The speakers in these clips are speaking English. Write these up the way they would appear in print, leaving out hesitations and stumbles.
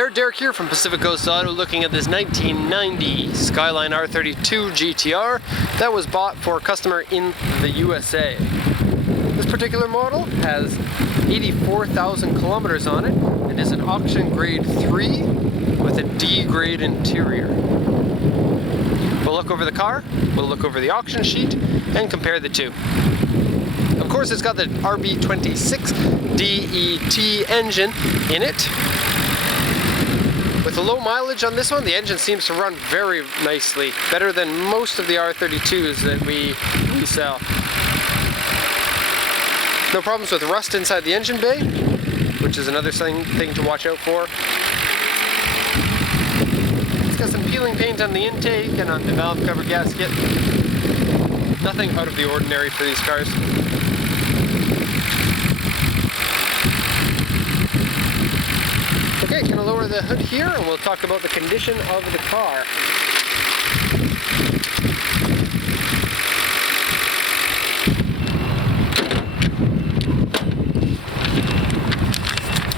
there, Derek here from Pacific Coast Auto, looking at this 1990 Skyline R32 GTR that was bought for a customer in the USA. This particular model has 84,000 kilometers on it and is an auction grade 3 with a D grade interior. We'll look over the car, we'll look over the auction sheet, and compare the two. Of course, it's got the RB26 DET engine in it. With the low mileage on this one, the engine seems to run very nicely, better than most of the R32s that we sell. No problems with rust inside the engine bay, which is another thing to watch out for. It's got some peeling paint on the intake and on the valve cover gasket. Nothing out of the ordinary for these cars. Okay, gonna lower the hood here and we'll talk about the condition of the car.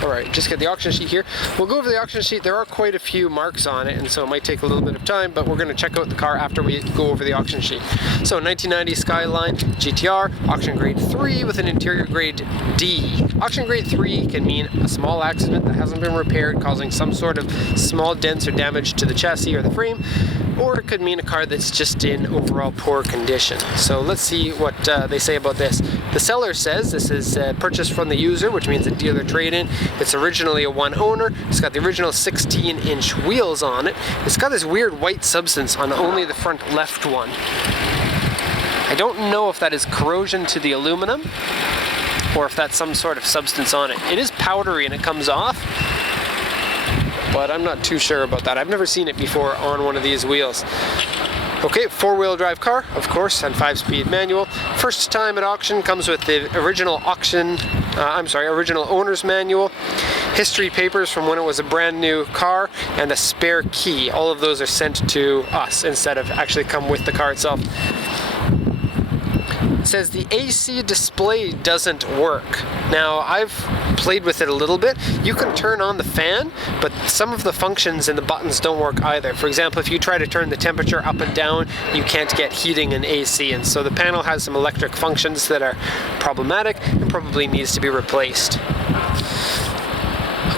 Alright, just get the auction sheet here. We'll go over the auction sheet. There are quite a few marks on it, and so it might take a little bit of time, but we're going to check out the car after we go over the auction sheet. So 1990 Skyline GTR, auction grade 3 with an interior grade D. Auction grade 3 can mean a small accident that hasn't been repaired, causing some sort of small dents or damage to the chassis or the frame, or it could mean a car that's just in overall poor condition. So let's see what they say about this. The seller says this is purchased from the user, which means a dealer trade-in. It's originally a one owner. It's got the original 16-inch wheels on it. It's got this weird white substance on only the front left one. I don't know if that is corrosion to the aluminum or if that's some sort of substance on it. It is powdery and it comes off, but I'm not too sure about that. I've never seen it before on one of these wheels. Okay, four-wheel drive car, of course, and 5-speed manual. First time at auction, comes with the original original owner's manual, history papers from when it was a brand new car, and a spare key. All of those are sent to us instead of actually come with the car itself. It says the AC display doesn't work. Now, I've played with it a little bit. You can turn on the fan, but some of the functions and the buttons don't work either. For example, if you try to turn the temperature up and down, you can't get heating and AC, and so the panel has some electric functions that are problematic and probably needs to be replaced.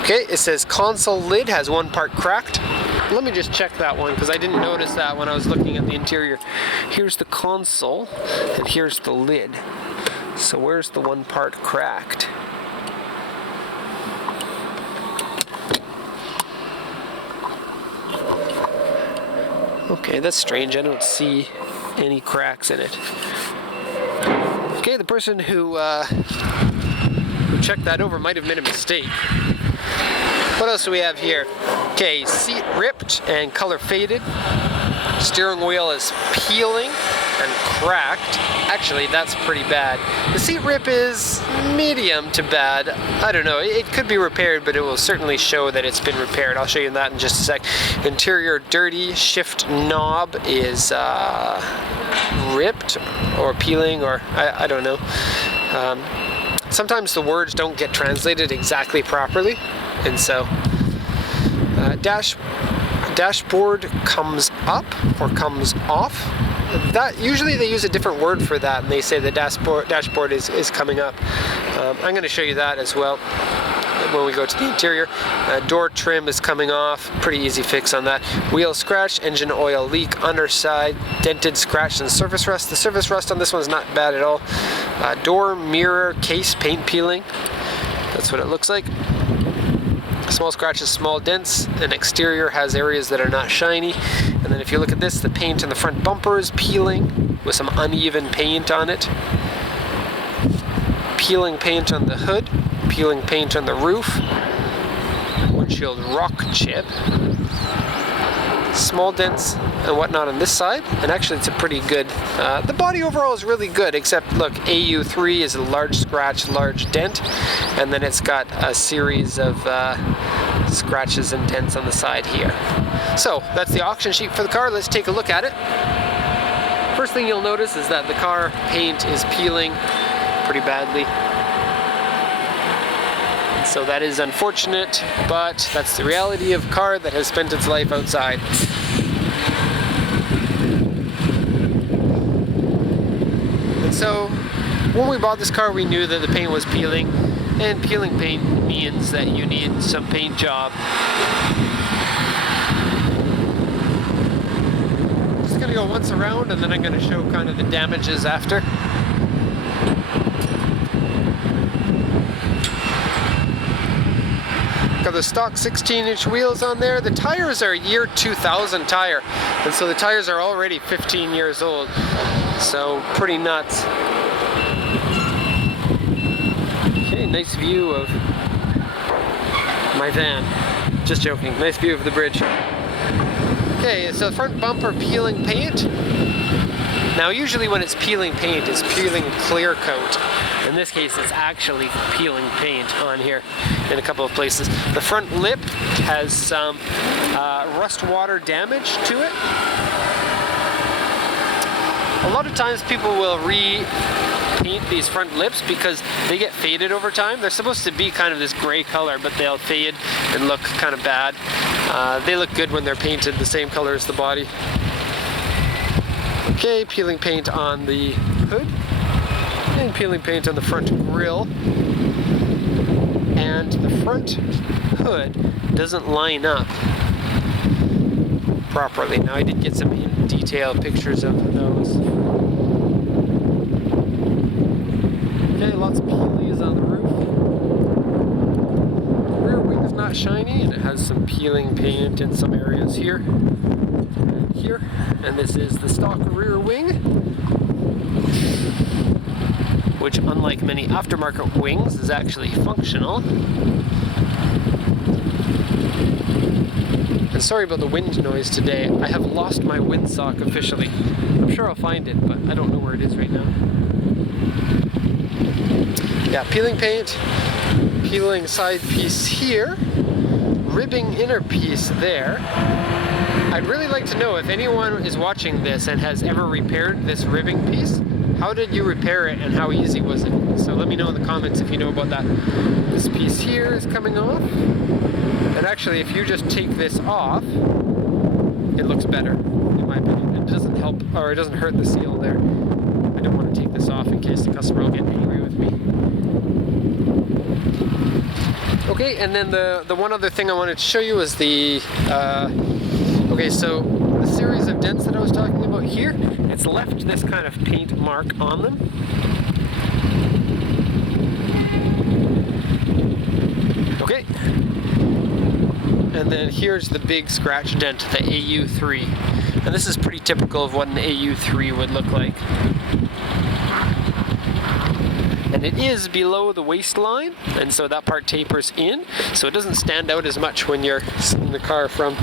Okay, it says console lid has one part cracked. Let me just check that one because I didn't notice that when I was looking at the interior. Here's the console and here's the lid. So where's the one part cracked? Okay, that's strange. I don't see any cracks in it. Okay, the person who checked that over might have made a mistake. What else do we have here? Okay, seat ripped and color faded. Steering wheel is peeling and cracked. Actually, that's pretty bad. The seat rip is medium to bad. I don't know, it could be repaired, but it will certainly show that it's been repaired. I'll show you that in just a sec. Interior dirty, shift knob is ripped or peeling, or I don't know. Sometimes the words don't get translated exactly properly, and so dashboard comes up or comes off. That usually they use a different word for that, and they say the dashboard is coming up. I'm going to show you that as well when we go to the interior. Door trim is coming off, pretty easy fix on that. Wheel scratch, engine oil leak, underside, dented, scratched, and surface rust. The surface rust on this one is not bad at all. Door mirror case paint peeling. That's what it looks like. Small scratches, small dents, and exterior has areas that are not shiny. And then if you look at this, the paint in the front bumper is peeling with some uneven paint on it. Peeling paint on the hood, peeling paint on the roof, windshield rock chip, small dents and whatnot on this side, and actually it's a pretty good, the body overall is really good, except look, AU3 is a large scratch, large dent, and then it's got a series of scratches and dents on the side here. So that's the auction sheet for the car. Let's take a look at it. First thing you'll notice is that the car paint is peeling pretty badly. So that is unfortunate, but that's the reality of a car that has spent its life outside. And so when we bought this car, we knew that the paint was peeling, and peeling paint means that you need some paint job. Just gonna go once around, and then I'm gonna show kind of the damages after. Got the stock 16-inch wheels on there. The tires are a year 2000 tire, and so the tires are already 15 years old. So pretty nuts. Okay, nice view of my van. Just joking. Nice view of the bridge. Okay, so the front bumper peeling paint. Now usually when it's peeling paint, it's peeling clear coat. In this case, it's actually peeling paint on here in a couple of places. The front lip has some rust water damage to it. A lot of times people will repaint these front lips because they get faded over time. They're supposed to be kind of this gray color, but they'll fade and look kind of bad. They look good when they're painted the same color as the body. Okay, peeling paint on the hood, and peeling paint on the front grille. And the front hood doesn't line up properly. Now I did get some in detail pictures of those. Okay, lots of peelies on the roof. The rear wing is not shiny, and it has some peeling paint in some areas here and here. And this is the stock rear wing, which, unlike many aftermarket wings, is actually functional. And sorry about the wind noise today. I have lost my windsock officially. I'm sure I'll find it, but I don't know where it is right now. Yeah, peeling paint, peeling side piece here, ribbing inner piece there. I'd really like to know if anyone is watching this and has ever repaired this ribbing piece. How did you repair it, and how easy was it? So let me know in the comments if you know about that. This piece here is coming off. And actually, if you just take this off, it looks better, in my opinion. It doesn't help, or it doesn't hurt the seal there. I don't want to take this off in case the customer will get angry with me. Okay, and then the one other thing I wanted to show you is the, okay, so the series of dents that I was talking about here, it's left this kind of paint mark on them. Okay. And then here's the big scratch dent, the AU3. And this is pretty typical of what an AU3 would look like. And it is below the waistline, and so that part tapers in, so it doesn't stand out as much when you're in the car from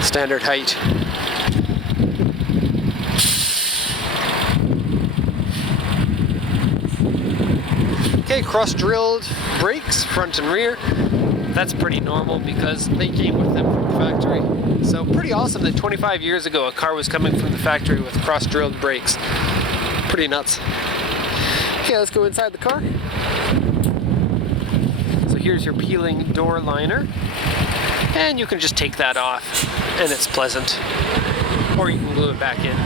standard height. Okay, cross-drilled brakes, front and rear. That's pretty normal because they came with them from the factory. So pretty awesome that 25 years ago a car was coming from the factory with cross-drilled brakes. Pretty nuts. Okay, let's go inside the car. So here's your peeling door liner. And you can just take that off and it's pleasant. Or you can glue it back in.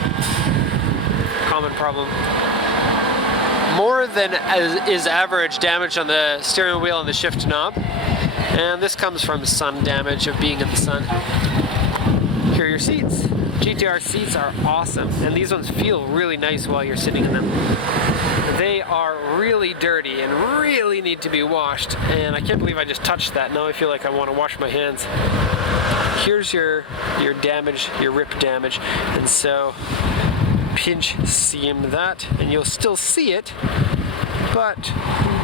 Common problem. More than is average damage on the steering wheel and the shift knob. And this comes from sun damage of being in the sun. Here are your seats. GTR seats are awesome, and these ones feel really nice while you're sitting in them. They are really dirty and really need to be washed, and I can't believe I just touched that. Now I feel like I want to wash my hands. Here's your damage, your rip damage, and so pinch seam that, and you'll still see it, but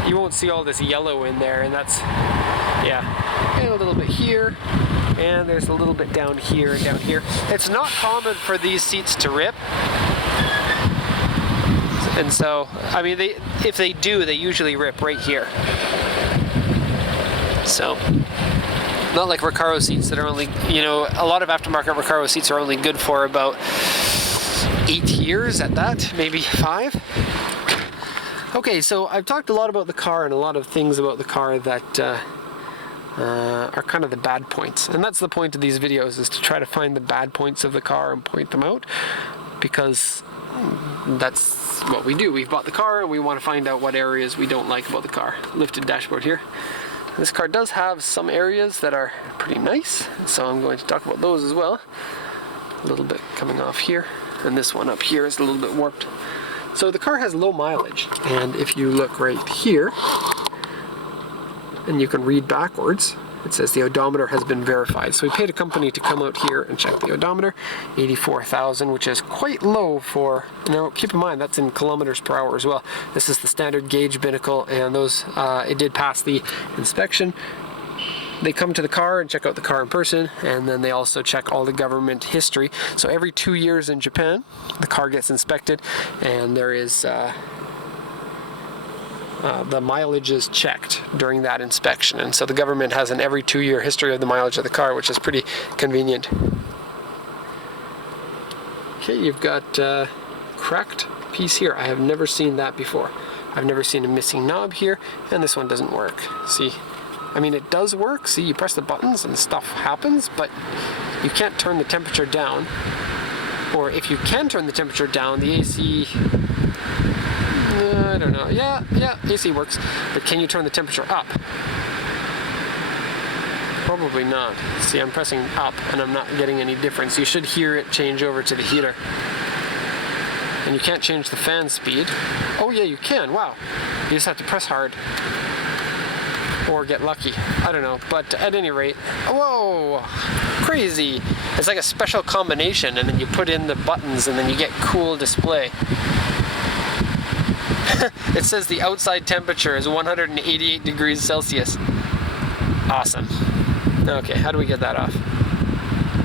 you won't see all this yellow in there, and that's, yeah, and a little bit here, and there's a little bit down here and down here. It's not common for these seats to rip, and so, I mean, if they do, they usually rip right here. So, not like Recaro seats that are only, you know, a lot of aftermarket Recaro seats are only good for about 8 years at that, maybe 5. Okay, so I've talked a lot about the car and a lot of things about the car that are kind of the bad points. And that's the point of these videos, is to try to find the bad points of the car and point them out, because that's what we do. We've bought the car and we want to find out what areas we don't like about the car. Lifted dashboard here. This car does have some areas that are pretty nice, so I'm going to talk about those as well. A little bit coming off here, and this one up here is a little bit warped. So the car has low mileage, and if you look right here, and you can read backwards, it says the odometer has been verified. So we paid a company to come out here and check the odometer, 84,000, which is quite low for, now keep in mind that's in kilometers per hour as well. This is the standard gauge binnacle, and those, it did pass the inspection. They come to the car and check out the car in person, and then they also check all the government history. So every 2 years in Japan, the car gets inspected, and there is the mileage is checked during that inspection. And so the government has an every 2 year history of the mileage of the car, which is pretty convenient. Okay, you've got a cracked piece here. I have never seen that before. I've never seen a missing knob here, and this one doesn't work. See? I mean, it does work. See, you press the buttons and stuff happens, but you can't turn the temperature down. Or if you can turn the temperature down, the AC, I don't know. Yeah, AC works. But can you turn the temperature up? Probably not. See, I'm pressing up and I'm not getting any difference. You should hear it change over to the heater. And you can't change the fan speed. Oh yeah, you can. Wow. You just have to press hard. Or get lucky. I don't know, but at any rate, whoa, crazy. It's like a special combination, and then you put in the buttons and then you get cool display. It says the outside temperature is 188 degrees Celsius. Awesome. Okay, how do we get that off?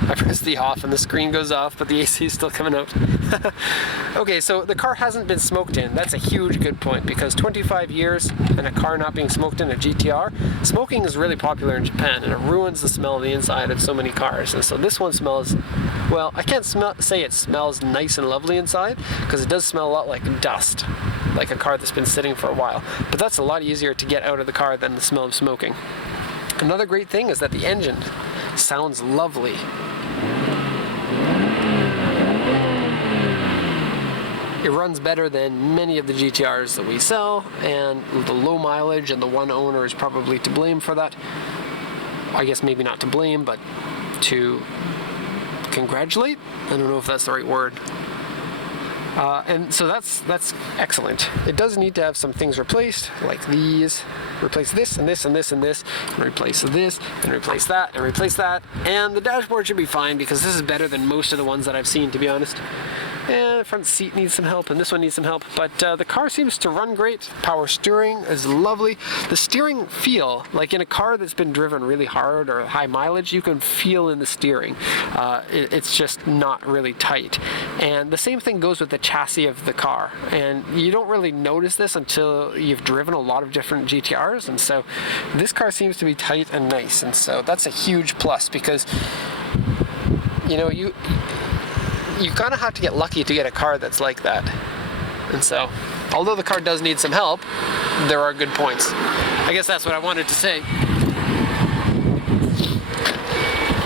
I press the off and the screen goes off, but the AC is still coming out. Okay, so the car hasn't been smoked in. That's a huge good point, because 25 years and a car not being smoked in, a GTR, smoking is really popular in Japan, and it ruins the smell of the inside of so many cars. And so this one smells, well, I can't say it smells nice and lovely inside, because it does smell a lot like dust, like a car that's been sitting for a while. But that's a lot easier to get out of the car than the smell of smoking. Another great thing is that the engine sounds lovely. It runs better than many of the GTRs that we sell, and the low mileage and the one owner is probably to blame for that. I guess maybe not to blame, but to congratulate? I don't know if that's the right word. And so that's excellent. It does need to have some things replaced, like these. Replace this and this and this and this, and replace this and replace that and replace that. And the dashboard should be fine, because this is better than most of the ones that I've seen, to be honest. And the front seat needs some help, and this one needs some help, but the car seems to run great. Power steering is lovely. The steering feel, like in a car that's been driven really hard or high mileage, you can feel in the steering. It's just not really tight. And the same thing goes with the chassis of the car, and you don't really notice this until you've driven a lot of different GTRs, and so this car seems to be tight and nice, and so that's a huge plus, because you know, you kind of have to get lucky to get a car that's like that. And so, although the car does need some help, there are good points. I guess that's what I wanted to say.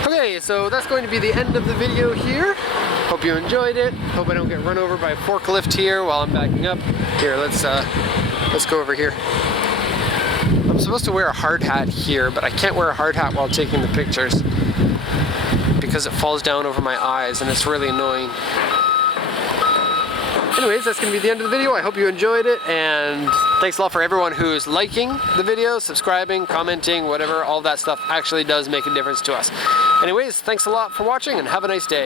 Okay, so that's going to be the end of the video here. Hope you enjoyed it. Hope I don't get run over by a forklift here while I'm backing up. Here, let's go over here. I'm supposed to wear a hard hat here, but I can't wear a hard hat while taking the pictures, because it falls down over my eyes and it's really annoying. Anyways, that's going to be the end of the video. I hope you enjoyed it, and thanks a lot for everyone who's liking the video, subscribing, commenting, whatever. All that stuff actually does make a difference to us. Anyways, thanks a lot for watching, and have a nice day.